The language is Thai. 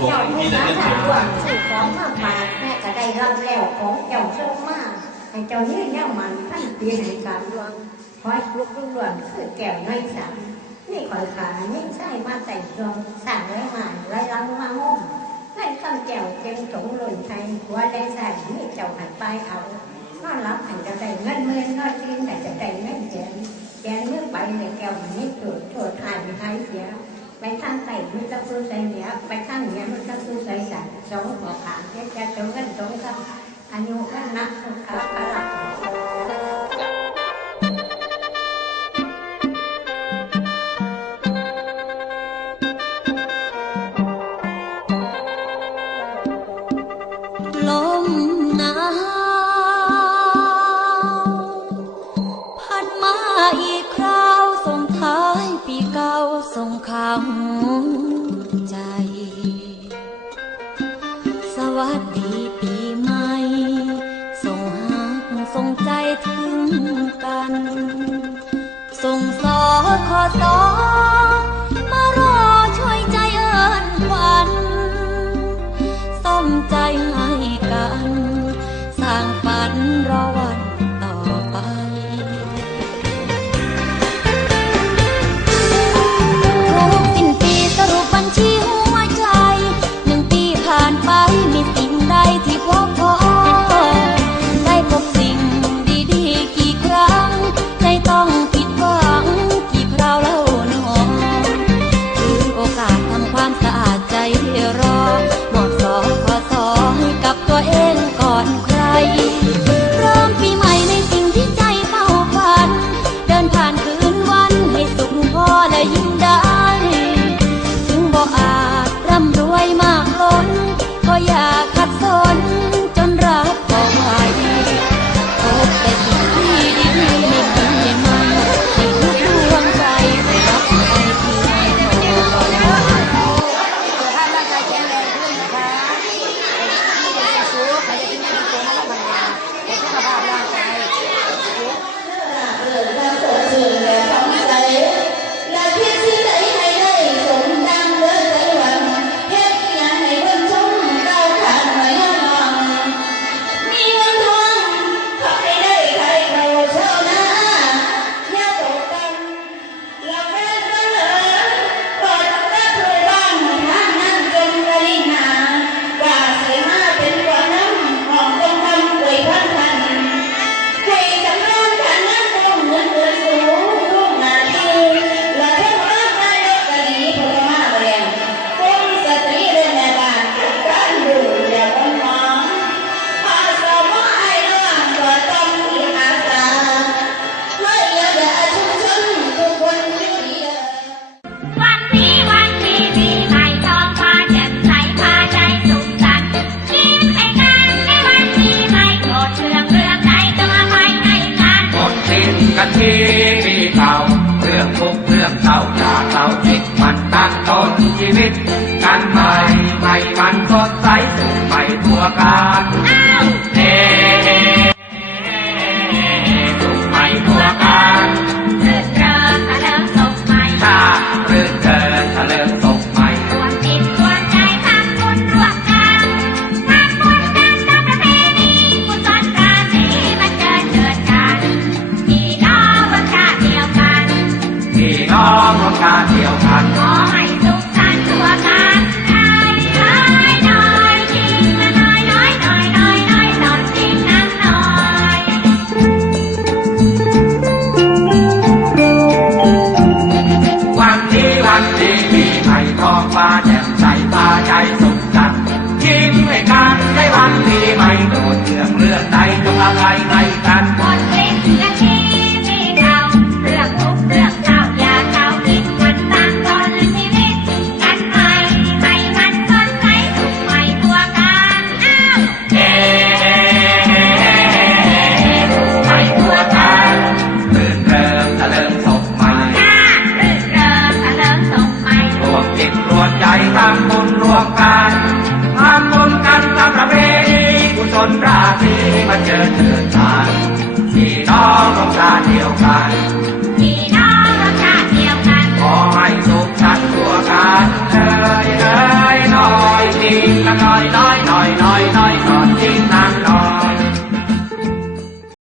ของที่ระลึกถึงสิ่งของมากมาแม่กะได้รับแล้วของเจ้าทรงมากให้เจ้านี่เน่ามันพันเปีไหนกามดวงคอยลุกลุ่มรวมคือแก้วน้อยสามนี่ขอยขานี่ใช่มาแต่งดวงสั่งไว้มาไว้ล้างมาห้องนั่นข้าวแก้วเจ้างสงหล่นไทยว่าได้ใส่นี่เจ้าหันไปเอาก็รับหันจะได้เงินเมื่อก็จริงแต่จะได้เงินเดือนแกเมื่อไปเลยแก้วมันนี่ตรวจตรวจทานไม่เสีย 白汤菜，没得蔬菜也，白汤也没得蔬菜啥，中午好看，人家中午。 วัสดีปีใหม่ ส่งหากส่งใจถึงกัน ส่งสอขอสอ ทุกเรื่องเขาอย่าเขาคิดมันตั้งต้นชีวิต กันใหม่ใหม่มันสดใสสุขใหม่ทั่วการอ้าว น้องร่วมการเดียวกัน America.